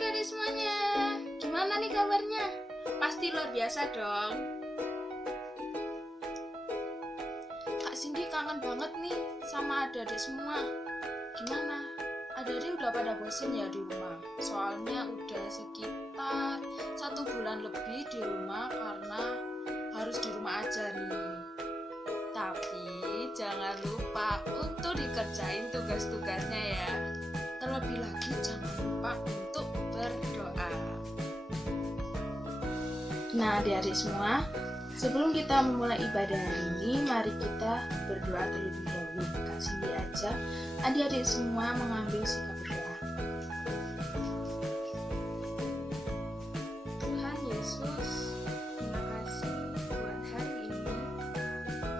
adik-adik semuanya, gimana nih kabarnya? Pasti luar biasa dong. Kak Cindy kangen banget nih sama adik-adik semua. Gimana? Adik-adik udah pada bosen ya di rumah? Soalnya udah sekitar 1 bulan lebih di rumah karena harus di rumah aja nih. Tapi jangan lupa untuk dikerjain tugas-tugasnya ya. Terlebih lagi jangan lupa untuk berdoa. Nah adik-adik semua, sebelum kita memulai ibadah hari ini, mari kita berdoa terlebih dahulu. Kak Cindy aja adik-adik semua mengambil sikap berdoa. Tuhan Yesus, terima kasih buat hari ini.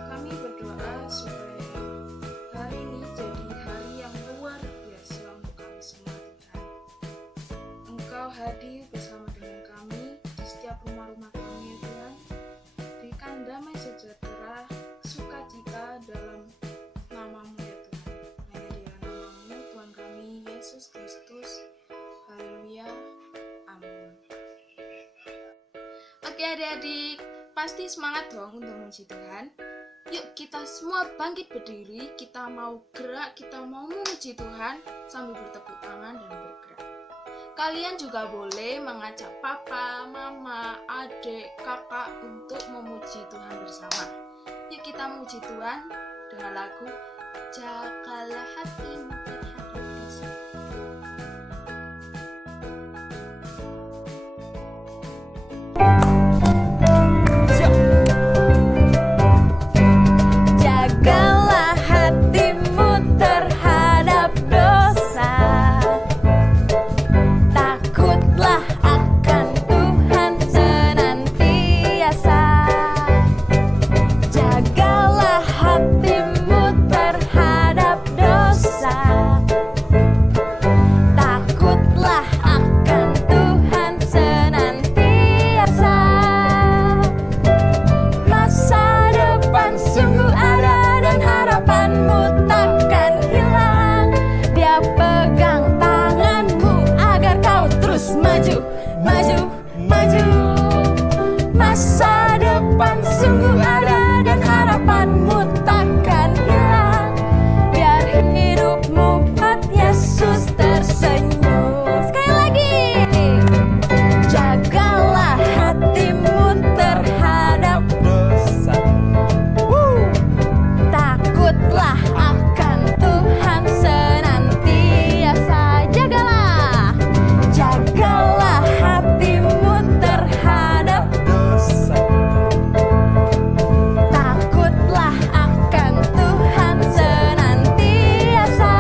Kami berdoa supaya hari ini jadi hari yang luar biasa untuk kami semua Tuhan. Engkau hadir bersama dengan kami di setiap rumah-rumah kami ya Tuhan. Berikan damai sejahtera, sukacita dalam nama-Mu ya Tuhan. Hanya di dalam nama-Mu Tuhan kami Yesus Kristus. Haleluya. Amin. Oke adik-adik, pasti semangat dong untuk memuji Tuhan. Yuk kita semua bangkit berdiri, kita mau gerak, kita mau memuji Tuhan sambil bertepuk tangan dan bergerak. Kalian juga boleh mengajak papa, mama, adik, kakak untuk memuji Tuhan bersama. Yuk kita memuji Tuhan dengan lagu Jagalah Hatimu Terhadap Dosa. Jagalah hatimu terhadap dosa, takutlah akan Tuhan senantiasa. Jagalah hatimu terhadap dosa, takutlah akan Tuhan senantiasa. Masa depan sungguh ada dan harapanmu takkan hilang. Dia pegang tanganmu agar kau terus maju, maju, maju. Masa depan sungguh ada dan harapanmu takkan hilang. Biar hidupmu buat Yesus tersenyum. Sekali lagi. Jagalah hatimu terhadap dosa, takutlah akan Tuhan senantiasa. Jagalah, jagalah hatimu terhadap dosa, takutlah akan Tuhan senantiasa.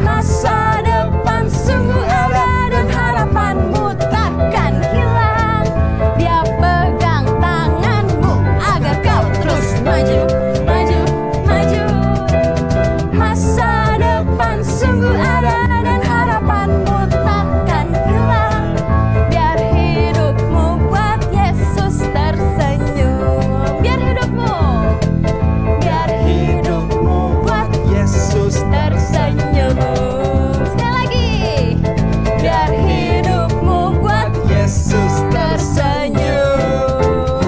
Masa depan sungguh ada dan harapanmu takkan hilang. Dia pegang tanganmu agar kau terus maju, maju, maju. Masa depan sungguh ada dan harapanmu takkan hilang. Biar hidupmu buat Yesus tersenyum. Biar hidupmu buat Yesus tersenyum. Sekali lagi. Biar hidupmu buat Yesus tersenyum.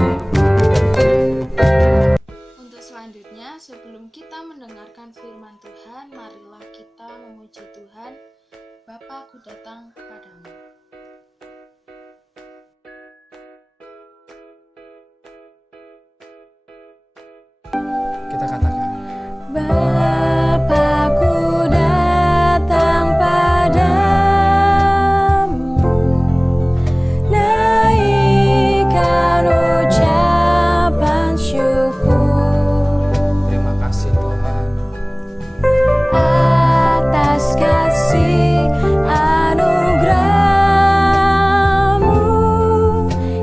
Untuk selanjutnya, sebelum kita mendengarkan firman Tuhan, marilah kita memuji Tuhan. Bapa, aku datang kepadamu. Kita katakan Bapakku datang padamu, naikkan ucapan syukur terima kasih Tuhan. atas kasih anugerah-Mu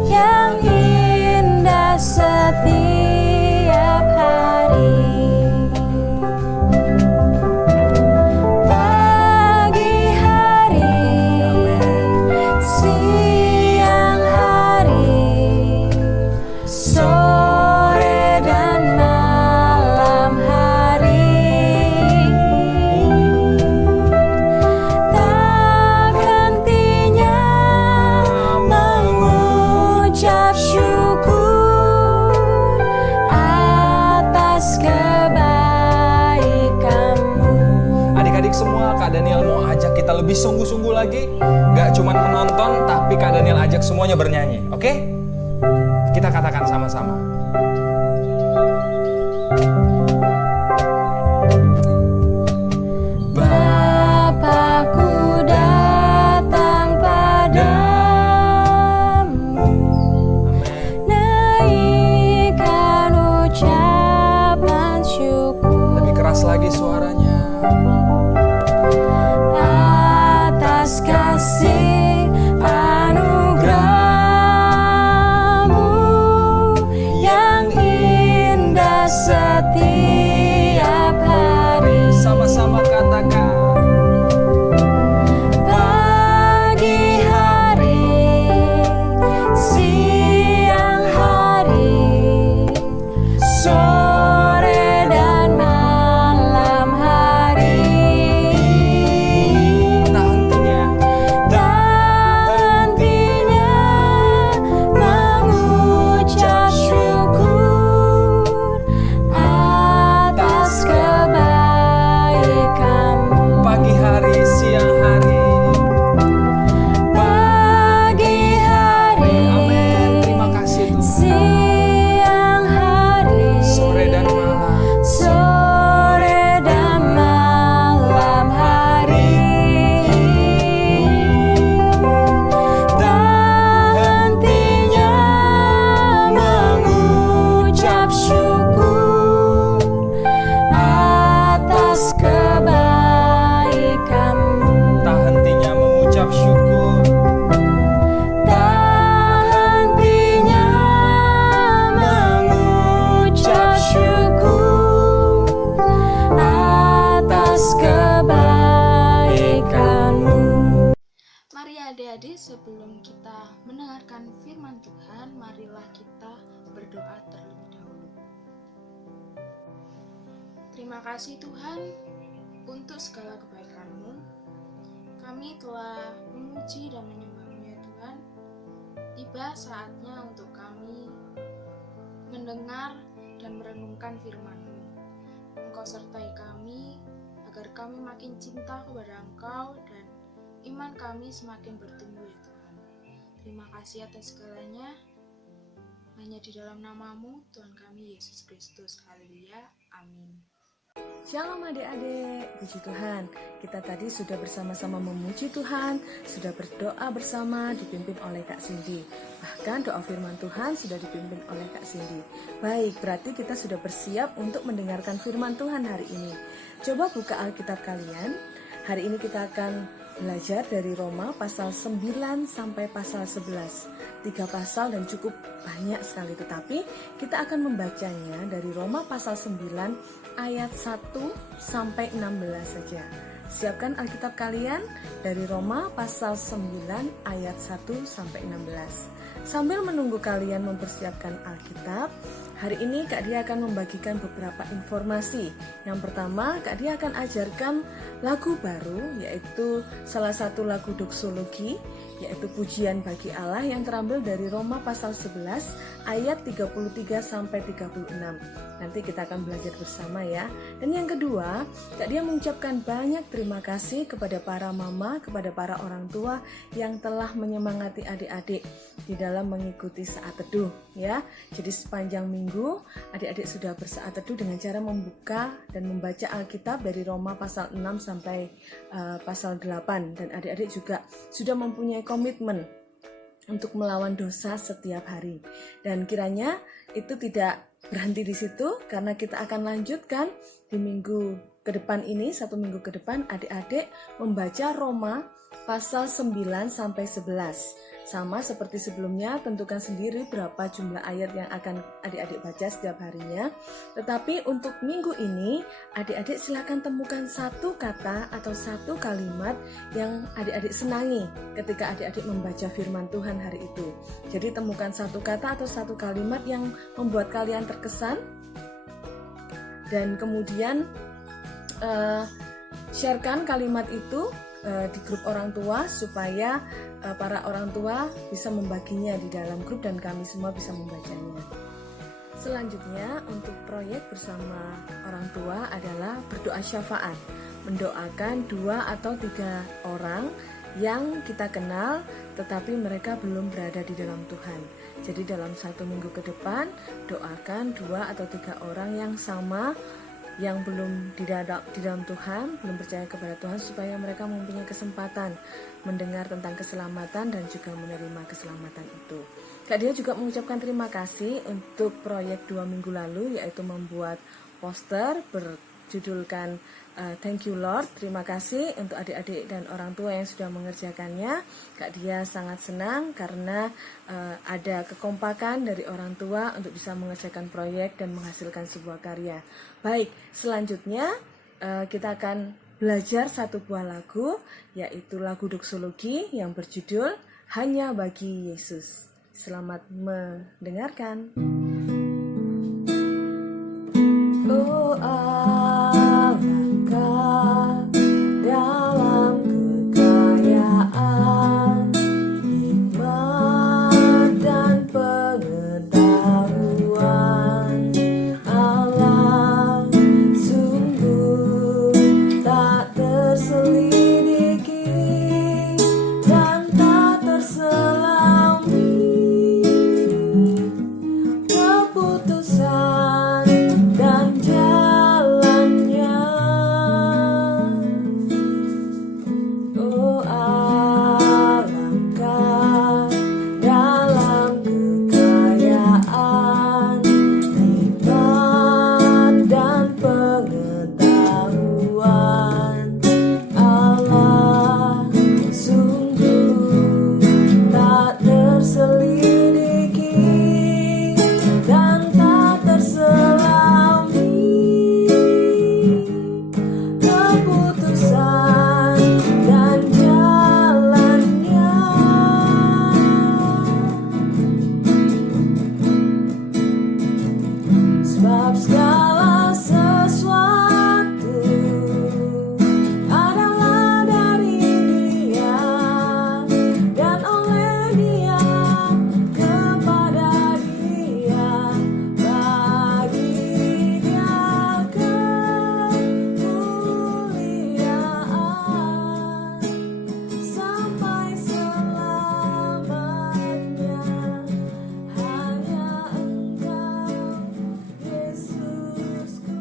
yang indah setiap hari. atas kebaikan-Mu. Adik-adik semua, Kak Daniel mau ajak kita lebih sungguh-sungguh lagi. Gak cuma menonton, tapi Kak Daniel ajak semuanya bernyanyi. Oke? Kita katakan sama-sama. Bapakku datang padamu, naikkan ucapan syukur Lebih keras lagi suaranya. atas kasih anugerah-Mu yang indah setiap hari. Sama-sama katakan. Pagi hari, siang hari, sore dan malam hari. Tak hentinya. Tak hentinya mengucap syukur atas kebaikan-Mu. Pagi hari, siang hari. Pagi hari, Amin. Terima kasih Tuhan. siang hari, Sore dan malam. sore dan malam hari. Tak hentinya mengucap syukur atas kebaikan-Mu. Tak hentinya mengucap syukur. Tak hentinya mengucap syukur atas kebaikan-Mu. Mari adik-adik, sebelum kita mendengarkan firman Tuhan, marilah kita berdoa terlebih dahulu. Terima kasih Tuhan untuk segala kebaikan-Mu. Kami telah memuji dan menyembah-Mu ya Tuhan. Tiba saatnya untuk kami mendengar dan merenungkan firman-Mu. Engkau sertai kami agar kami makin cinta kepada Engkau dan iman kami semakin bertumbuh ya Tuhan. Terima kasih atas segalanya. Hanya di dalam nama-Mu, Tuhan kami Yesus Kristus. Haleluya. Amin. Shalom adik-adik, puji Tuhan. Kita tadi sudah bersama-sama memuji Tuhan, sudah berdoa bersama dipimpin oleh Kak Cindy. Bahkan doa firman Tuhan sudah dipimpin oleh Kak Cindy. Baik, berarti kita sudah bersiap untuk mendengarkan firman Tuhan hari ini. Coba buka Alkitab kalian. Hari ini kita akan belajar dari Roma pasal 9 sampai pasal 11. 3 pasal dan cukup banyak sekali, tetapi kita akan membacanya dari Roma pasal 9 ayat 1 sampai 16 saja. Siapkan Alkitab kalian dari Roma pasal 9 ayat 1 sampai 16. Sambil menunggu kalian mempersiapkan Alkitab, hari ini Kak Dia akan membagikan beberapa informasi. Yang pertama, Kak Dia akan ajarkan lagu baru, yaitu salah satu lagu doksologi, yaitu pujian bagi Allah yang terambil dari Roma pasal 11 ayat 33 sampai 36. Nanti kita akan belajar bersama ya. Dan yang kedua, Kak Dia mengucapkan banyak terima kasih kepada para mama, kepada para orang tua yang telah menyemangati adik-adik di dalam mengikuti saat teduh ya. Jadi sepanjang minggu adik-adik sudah bersaat teduh dengan cara membuka dan membaca Alkitab dari Roma pasal 6 sampai pasal 8, dan adik-adik juga sudah mempunyai komitmen untuk melawan dosa setiap hari. Dan kiranya itu tidak berhenti di situ, karena kita akan lanjutkan di minggu ke depan ini, 1 minggu ke depan adik-adik membaca Roma pasal 9 sampai 11. Sama seperti sebelumnya, tentukan sendiri berapa jumlah ayat yang akan adik-adik baca setiap harinya. Tetapi untuk minggu ini, adik-adik silakan temukan satu kata atau satu kalimat yang adik-adik senangi ketika adik-adik membaca firman Tuhan hari itu. Jadi temukan satu kata atau satu kalimat yang membuat kalian terkesan, dan kemudian sharekan kalimat itu di grup orang tua supaya para orang tua bisa membaginya di dalam grup dan kami semua bisa membacanya. Selanjutnya untuk proyek bersama orang tua adalah berdoa syafaat. Mendoakan 2 atau 3 orang yang kita kenal tetapi mereka belum berada di dalam Tuhan. Jadi dalam 1 minggu ke depan doakan 2 atau 3 orang yang sama, yang belum di dalam Tuhan, belum percaya kepada Tuhan, supaya mereka mempunyai kesempatan mendengar tentang keselamatan dan juga menerima keselamatan itu. Kak Dia juga mengucapkan terima kasih untuk proyek 2 minggu lalu, yaitu membuat poster berjudulkan Thank you Lord. Terima kasih untuk adik-adik dan orang tua yang sudah mengerjakannya. Kak Dia sangat senang karena ada kekompakan dari orang tua untuk bisa mengerjakan proyek dan menghasilkan sebuah karya. Baik, selanjutnya kita akan belajar satu buah lagu, yaitu lagu doksologi yang berjudul Hanya Bagi Yesus. Selamat mendengarkan. Oh alangkah dalam kekayaan hikmat dan pengetahuan Allah, sungguh tak terselidiki dan tak terselami keputusan dan jalannya. Oh alangkah dalam kekayaan hikmat dan pengetahuan Allah, sungguh tak terselidiki dan tak terselami keputusan dan jalannya. Sebab segala sesuatu adalah dari Dia dan oleh Dia, kepada Dia, bagi Dia kemuliaan sampai selamanya. Hanya Engkau, Yesusku.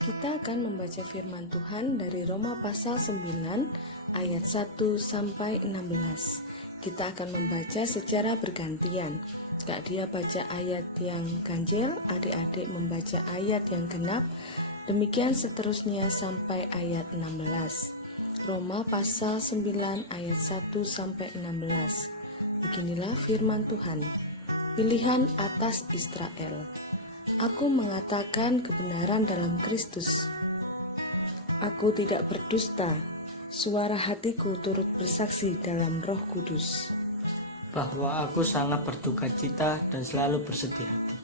Kita akan membaca firman Tuhan dari Roma pasal 9 ayat 1 sampai 16. Kita akan membaca secara bergantian. Kak Dia baca ayat yang ganjil, adik-adik membaca ayat yang genap. Demikian seterusnya sampai ayat 16. Roma pasal 9 ayat 1 sampai 16. Beginilah firman Tuhan. Pilihan atas Israel. Aku mengatakan kebenaran dalam Kristus. Aku tidak berdusta. Suara hatiku turut bersaksi dalam Roh Kudus. Bahwa aku sangat berduka cita dan selalu bersedih hati.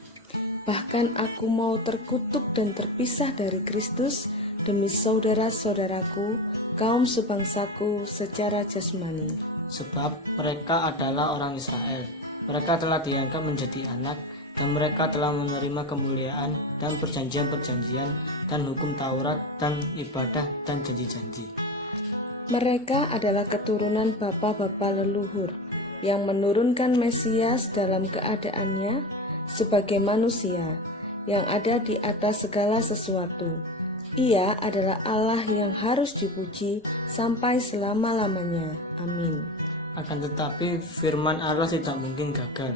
Bahkan aku mau terkutuk dan terpisah dari Kristus demi saudara-saudaraku, kaum sebangsaku secara jasmani. Sebab mereka adalah orang Israel. Mereka telah diangkat menjadi anak, dan mereka telah menerima kemuliaan dan perjanjian-perjanjian dan hukum Taurat dan ibadah dan janji-janji. Mereka adalah keturunan bapa-bapa leluhur yang menurunkan Mesias dalam keadaannya sebagai manusia yang ada di atas segala sesuatu. Ia adalah Allah yang harus dipuji sampai selama-lamanya. Amin. Akan tetapi firman Allah tidak mungkin gagal.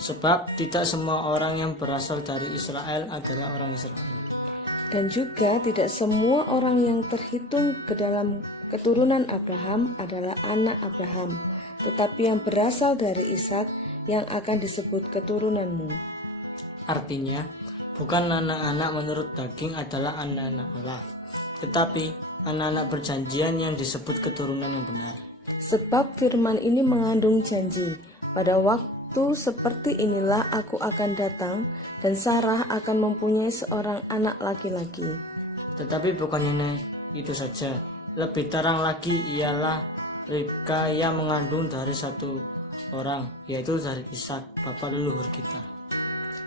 Sebab tidak semua orang yang berasal dari Israel adalah orang Israel. Dan juga tidak semua orang yang terhitung ke dalam keturunan Abraham adalah anak Abraham, tetapi yang berasal dari Ishak yang akan disebut keturunanmu. Artinya, bukan anak-anak menurut daging adalah anak-anak Allah, tetapi anak-anak perjanjian yang disebut keturunan yang benar. Sebab firman ini mengandung janji, pada waktu seperti inilah aku akan datang dan Sarah akan mempunyai seorang anak laki-laki. Tetapi bukan hanya itu saja, lebih terang lagi ialah Ribka yang mengandung dari satu orang, yaitu dari Ishak, bapa leluhur kita.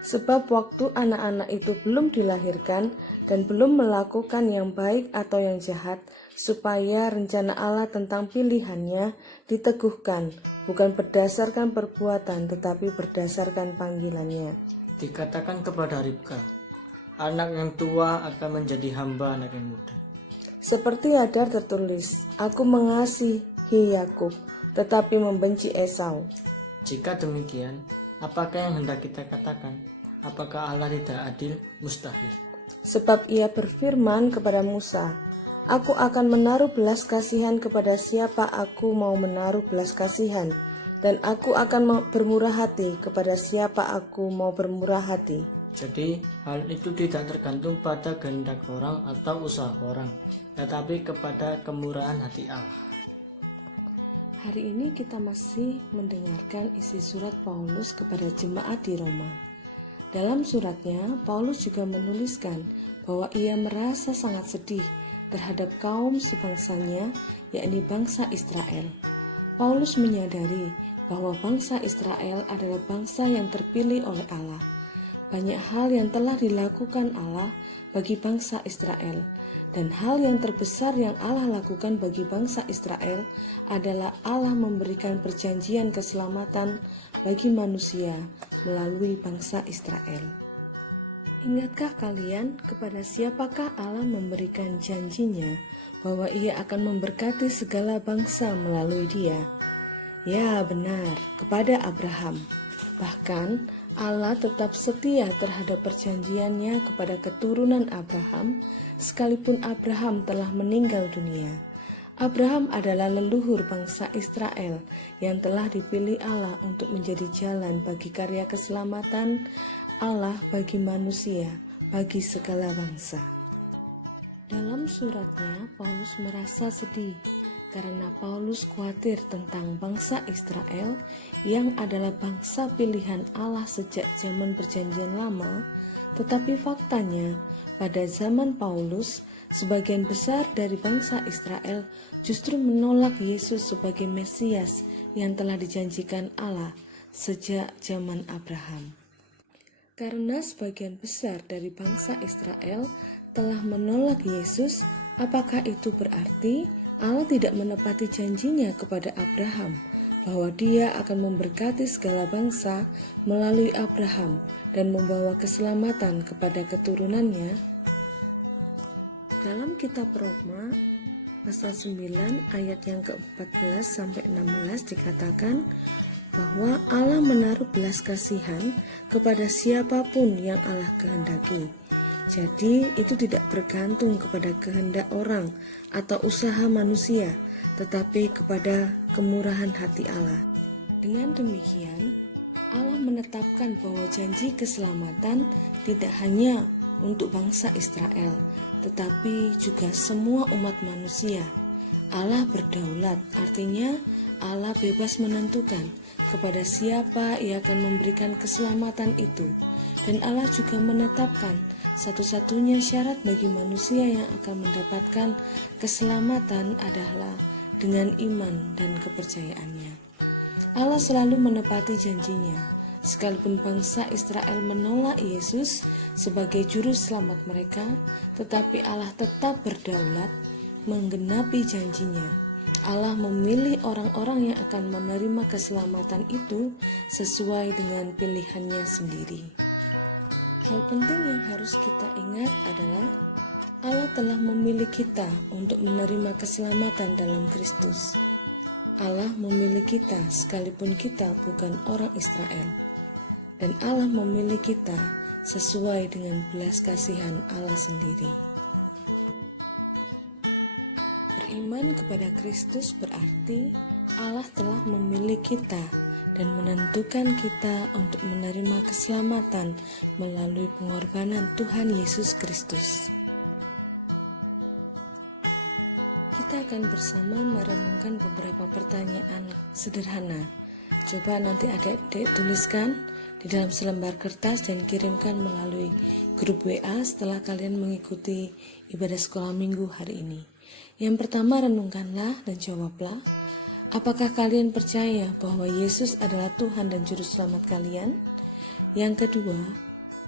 Sebab waktu anak-anak itu belum dilahirkan dan belum melakukan yang baik atau yang jahat, supaya rencana Allah tentang pilihannya diteguhkan, bukan berdasarkan perbuatan tetapi berdasarkan panggilannya. Dikatakan kepada Ribka, anak yang tua akan menjadi hamba anak yang muda. Seperti ada tertulis, aku mengasihi Yakub, tetapi membenci Esau. Jika demikian, apakah yang hendak kita katakan? Apakah Allah tidak adil? Mustahil. Sebab ia berfirman kepada Musa, aku akan menaruh belas kasihan kepada siapa aku mau menaruh belas kasihan, dan aku akan bermurah hati kepada siapa aku mau bermurah hati. Jadi, hal itu tidak tergantung pada kehendak orang atau usaha orang, tetapi kepada kemurahan hati Allah. Hari ini kita masih mendengarkan isi surat Paulus kepada jemaat di Roma. Dalam suratnya, Paulus juga menuliskan bahwa ia merasa sangat sedih terhadap kaum sebangsanya, yakni bangsa Israel. Paulus menyadari bahwa bangsa Israel adalah bangsa yang terpilih oleh Allah. Banyak hal yang telah dilakukan Allah bagi bangsa Israel, dan hal yang terbesar yang Allah lakukan bagi bangsa Israel adalah Allah memberikan perjanjian keselamatan bagi manusia melalui bangsa Israel. Ingatkah kalian kepada siapakah Allah memberikan janjinya bahwa ia akan memberkati segala bangsa melalui dia? Ya, benar, kepada Abraham. Bahkan Allah tetap setia terhadap perjanjiannya kepada keturunan Abraham, sekalipun Abraham telah meninggal dunia. Abraham adalah leluhur bangsa Israel yang telah dipilih Allah untuk menjadi jalan bagi karya keselamatan Allah bagi manusia, bagi segala bangsa. Dalam suratnya, Paulus merasa sedih karena Paulus khawatir tentang bangsa Israel yang adalah bangsa pilihan Allah sejak zaman Perjanjian Lama, tetapi faktanya pada zaman Paulus, sebagian besar dari bangsa Israel justru menolak Yesus sebagai Mesias yang telah dijanjikan Allah sejak zaman Abraham. Karena sebagian besar dari bangsa Israel telah menolak Yesus, apakah itu berarti Allah tidak menepati janjinya kepada Abraham bahwa dia akan memberkati segala bangsa melalui Abraham dan membawa keselamatan kepada keturunannya? Dalam kitab Roma pasal 9 ayat yang ke-14 sampai 16 dikatakan bahwa Allah menaruh belas kasihan kepada siapapun yang Allah kehendaki. Jadi itu tidak bergantung kepada kehendak orang atau usaha manusia, tetapi kepada kemurahan hati Allah. Dengan demikian, Allah menetapkan bahwa janji keselamatan tidak hanya untuk bangsa Israel, tetapi juga semua umat manusia. Allah berdaulat, artinya Allah bebas menentukan kepada siapa Ia akan memberikan keselamatan itu. Dan Allah juga menetapkan satu-satunya syarat bagi manusia yang akan mendapatkan keselamatan adalah dengan iman dan kepercayaannya. Allah selalu menepati janjinya, sekalipun bangsa Israel menolak Yesus sebagai juru selamat mereka, tetapi Allah tetap berdaulat menggenapi janjinya. Allah memilih orang-orang yang akan menerima keselamatan itu sesuai dengan pilihannya sendiri. Hal penting yang harus kita ingat adalah Allah telah memilih kita untuk menerima keselamatan dalam Kristus. Allah memilih kita sekalipun kita bukan orang Israel. Dan Allah memilih kita sesuai dengan belas kasihan Allah sendiri. Beriman kepada Kristus berarti Allah telah memilih kita dan menentukan kita untuk menerima keselamatan melalui pengorbanan Tuhan Yesus Kristus. Kita akan bersama merenungkan beberapa pertanyaan sederhana. Coba nanti adik-adik tuliskan di dalam selembar kertas dan kirimkan melalui grup WA setelah kalian mengikuti ibadah sekolah minggu hari ini. Yang pertama, renungkanlah dan jawablah, Apakah kalian percaya bahwa Yesus adalah Tuhan dan Juru Selamat kalian? Yang kedua,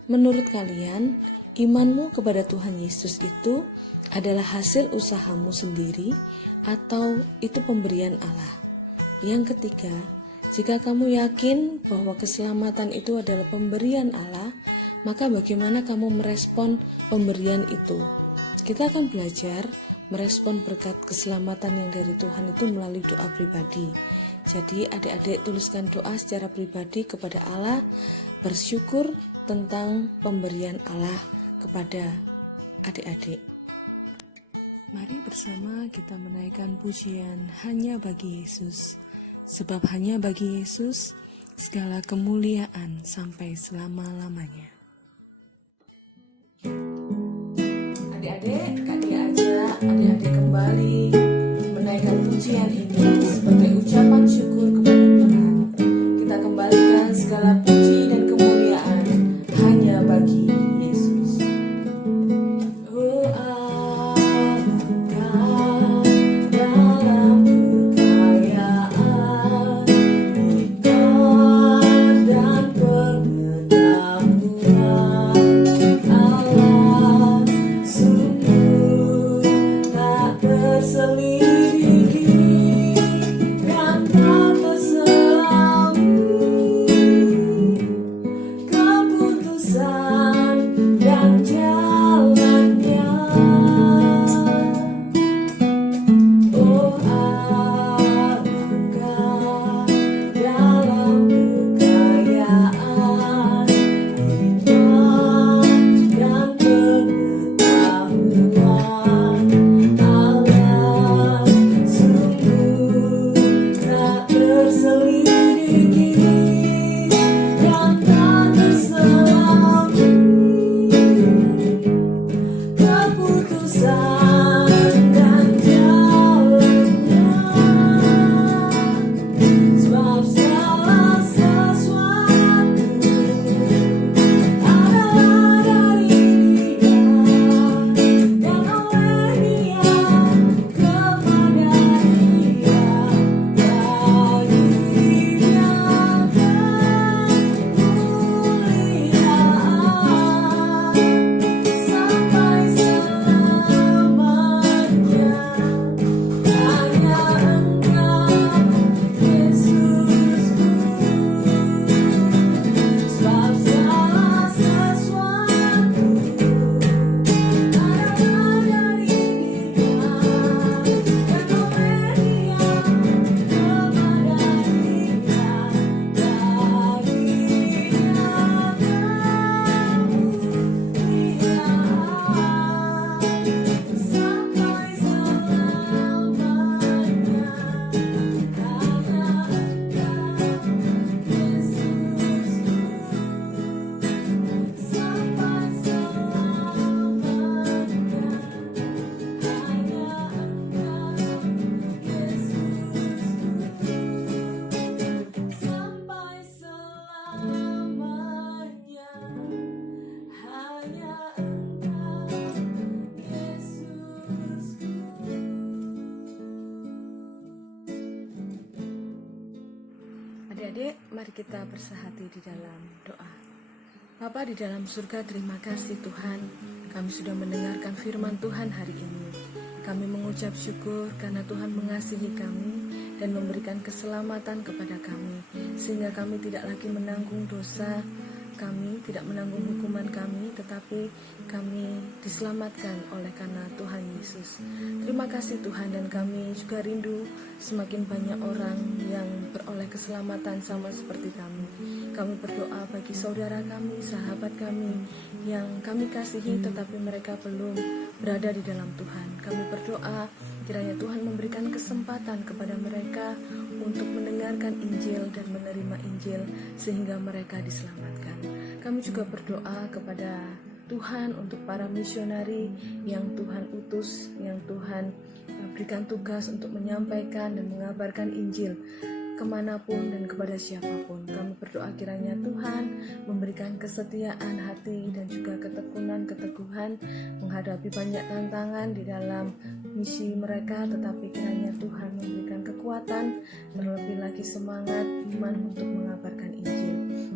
menurut kalian, imanmu kepada Tuhan Yesus itu adalah hasil usahamu sendiri atau itu pemberian Allah? Yang ketiga, jika kamu yakin bahwa keselamatan itu adalah pemberian Allah, maka bagaimana kamu merespon pemberian itu? Kita akan belajar merespon berkat keselamatan yang dari Tuhan itu melalui doa pribadi. Jadi adik-adik tuliskan doa secara pribadi kepada Allah, bersyukur tentang pemberian Allah kepada adik-adik. Mari bersama kita menaikkan pujian hanya bagi Yesus. Sebab hanya bagi Yesus segala kemuliaan sampai selama-lamanya. Adik-adik, Kak Dia ajak adik-adik kembali menaikkan pujian ini sebagai ucapan syukur kepada Tuhan. Kita kembalikan segala puji dan kemuliaan hanya bagi Yesus. Oh Allah dalam kekayaan hikmat dan pengetahuan, Allah sungguh tak terselidiki dan tak terselami keputusan dan jalannya. Oh alangkah dalam kekayaan hikmat dan pengetahuan, Allah sungguh tak terselidiki dan tak terselami keputusan dan jalannya. Sebab segala sesuatu adalah dari Dia dan oleh Dia kepada Dia, bagi Dia kemuliaan sampai selamanya. Hanya Engkau Yesusku. Sebab segala sesuatu adalah dari Dia dan oleh Dia kepada Dia, bagi Dia kemuliaan sampai selamanya. Hanya Engkau Yesusku sampai selamanya. Hanya Engkau Yesusku sampai selamanya. Hanya Engkau Yesusku. Adik-adik, mari kita bersahati di dalam doa. Bapa di dalam surga, terima kasih Tuhan, kami sudah mendengarkan firman Tuhan hari ini. Kami mengucap syukur karena Tuhan mengasihi kami dan memberikan keselamatan kepada kami, sehingga kami tidak lagi menanggung dosa kami, tidak menanggung hukuman kami, tetapi kami diselamatkan oleh karena Tuhan Yesus. Terima kasih Tuhan, dan kami juga rindu semakin banyak orang yang beroleh keselamatan sama seperti kami. Kami berdoa bagi saudara kami, sahabat kami yang kami kasihi tetapi mereka belum berada di dalam Tuhan. Kami berdoa kiranya Tuhan memberikan kesempatan kepada mereka untuk mendengarkan Injil dan menerima Injil sehingga mereka diselamatkan. Kami juga berdoa kepada Tuhan untuk para misionari yang Tuhan utus, yang Tuhan berikan tugas untuk menyampaikan dan mengabarkan Injil kemanapun dan kepada siapapun. Kami berdoa kiranya Tuhan memberikan kesetiaan hati dan juga ketekunan-keteguhan menghadapi banyak tantangan di dalam misi mereka, tetapi kiranya Tuhan memberikan kekuatan, terlebih lagi semangat iman untuk mengabarkan Injil.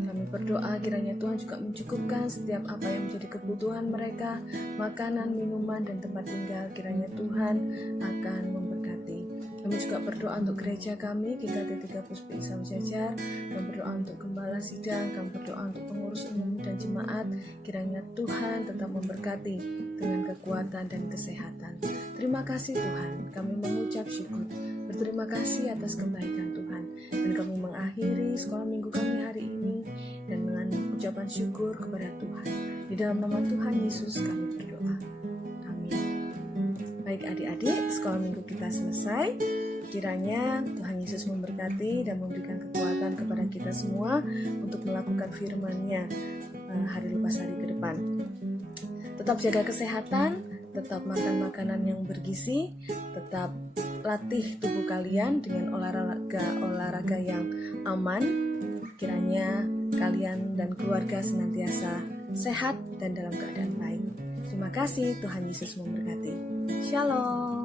Kami berdoa kiranya Tuhan juga mencukupkan setiap apa yang menjadi kebutuhan mereka, makanan, minuman, dan tempat tinggal. Kiranya Tuhan akan memberkati. Kami juga berdoa untuk gereja kami, GKT 3 Puspi Isam Jajar. Kami berdoa untuk gembala sidang, kami berdoa untuk pengurus umum dan jemaat. Kiranya Tuhan tetap memberkati dengan kekuatan dan kesehatan. Terima kasih Tuhan, kami mengucap syukur. Berterima kasih atas kebaikan Tuhan. Dan kami mengakhiri sekolah minggu kami hari ini dan dengan ucapan syukur kepada Tuhan. Di dalam nama Tuhan Yesus kami berdoa. Amin. Baik adik-adik, sekolah minggu kita selesai. Kiranya Tuhan Yesus memberkati dan memberikan kekuatan kepada kita semua untuk melakukan firman-Nya hari lepas hari ke depan. Tetap jaga kesehatan, tetap makan makanan yang bergizi, tetap latih tubuh kalian dengan olahraga yang aman. Kiranya kalian dan keluarga senantiasa sehat dan dalam keadaan baik. Terima kasih, Tuhan Yesus memberkati. Shalom.